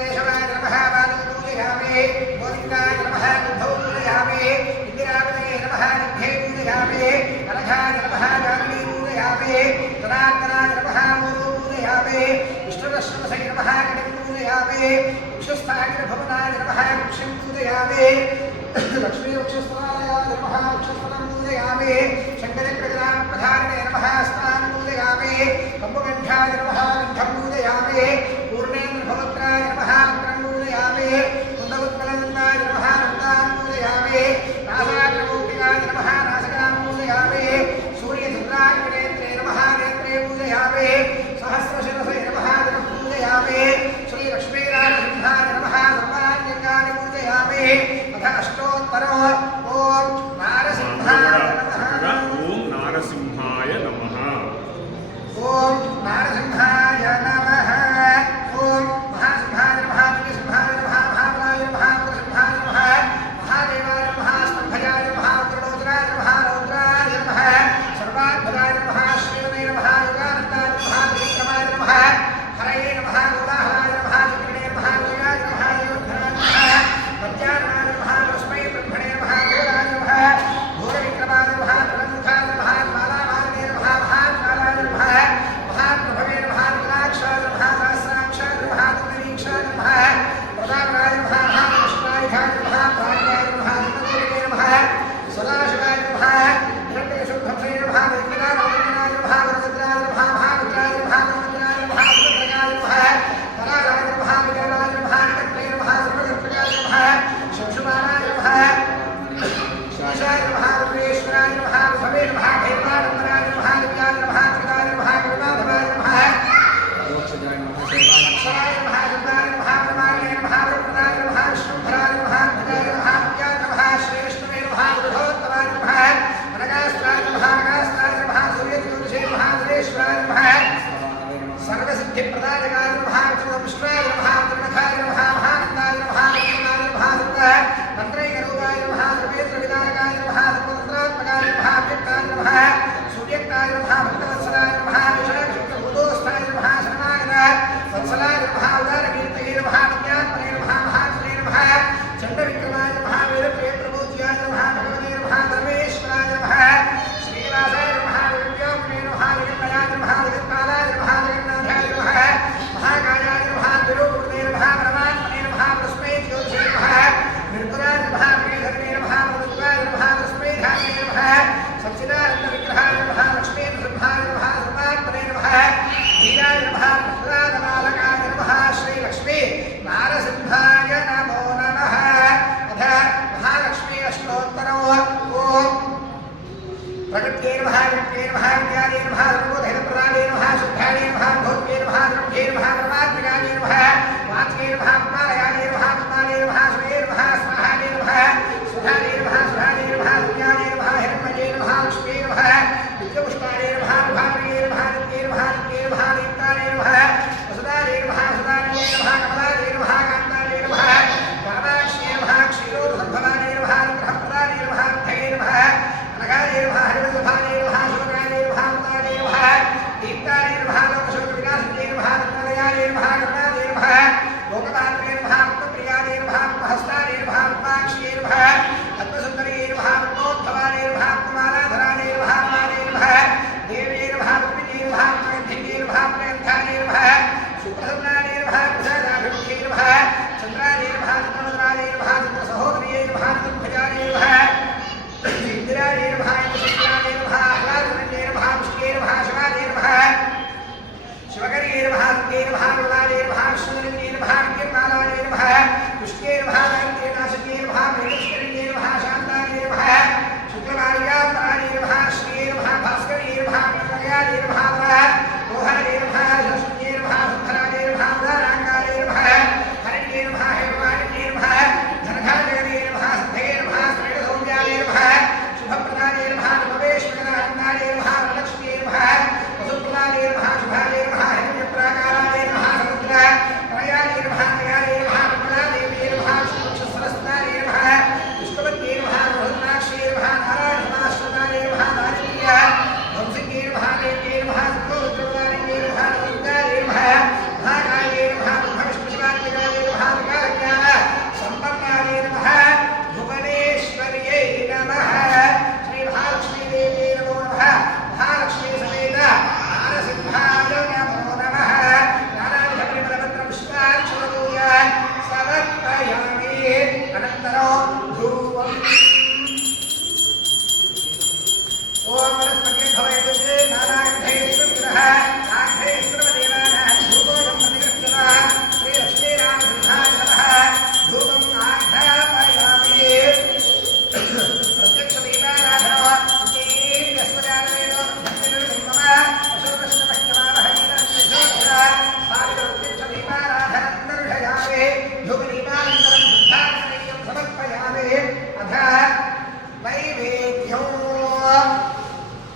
केशवाय नमः बालो पूजयामि गोविन्दाय नमः बुद्धौ पूजयामि इंदिरापतये नमः निभे पूजयामि अनघाय नमः जामिनी पूजयामि जनार्दनाय नमः मूलो पूजयामि विष्णुरश्रवसये नमः कटिं पूजयामि वक्षस्थाय भवनाय नमः वक्षं पूजयामि लक्ष्मी वक्षस्थाय नमः वक्षस्थलं पूजयामि शङ्करचक्रग्राम प्रधाने नमः स्थानं पूजयामि कम्बगण्ठाय नमः गण्ठं पूजयामि पूर्णेन्द्रभवत्राय नमः मन्त्रं पूजयामि कुन्दवत्कलनन्दाय नमः नन्दां पूजयामि नासाग्रमौक्तिकाय नमः नासिकां पूजयामि सूर्यचन्द्राग्नेत्रे नमः नेत्रे पूजयामि सहस्रशिरसे नमः दिनं पूजयामि श्रीलक्ष्मीनारसिंहाय नमः सर्वाण्यङ्गानि पूजयामि अथ अष्टोत्तरो ॐ नारसिंहाय नमः ॐ नारसिंहाय नमः ॐ महासिंहाय नमः दिव्यसिंहाय नमः महाबलाय नमः उग्रसिंहाय नमः महादेवाय नमः स्तंभजाय नमः उग्रलोचनाय नमः रौद्राय नमः सर्वात्मजाय नमः श्रीमते नमः योगानन्दाय नमः त्रिविक्रमाय नमः हरये नमः कोलाहलाय नमः चक्रिणे नमः विजयाय नमः योद्धराय नमः प्रत्यानाय नमः तस्मै ब्रह्मणे नमः घोराय नमः घोरविक्रमाय नमः त्रिमुखाय नमः मालामालिने नमः महाकालाय नमः महाप्रभवे नमः नीलाक्षाय नमः सहस्राक्षाय नमः त्रिवीक्षाय नमः प्रतापराय नमः महाकृष्णाय नमः प्राज्ञाय नमः नन्दगोविन्दे नमः सदाशिवाय नमः हिरण्यशुद्धंसे नमः वैद्यनारायणाय नमः वरभद्राय नमः महारुद्राय नमः वरभद्राय नमः सुभद्राय नमः कराय नमः विजयाय नमः कट्टे नमः सर्वकर्तृकाय नमः शंशुमानाय नमः शेषाय नमः रुद्रेश्वराय नमः भवे नमः भैरवानन्दनाय नमः दिव्याय नमः त्रिकाय नमः करुणाधवाय नमः अक्षराय नमः शर्वाय नमः परमाय नमः वरप्रदाय नमः विष्णुभराय नमः भजाय नमः विद्याय नमः श्रेष्ठवे नमः बुद्धोत्तमाय नमः अनगास्त्राय नमः अनगास्त्राय नमः सूर्यज्योतिषे नमः सुरेश्वराय नमः सर्वसिद्धिप्रदायकाय नमः विष्णुवाय नमः त्रिनखाय नमः महानन्दाय नमः लक्ष्मणाय नमः तन्त्रैकरूपाय नमः सर्वेन्द्रविदायकाय नमः सर्वतन्त्रात्मकाय नमः अव्यक्ताय नमः सूर्यक्ताय नमः भक्तवत्सलाय नमः विषयक्षुब्धभूतोस्थाय नमः शरणागताय वत्सलाय नमः उदारकीर्तये नमः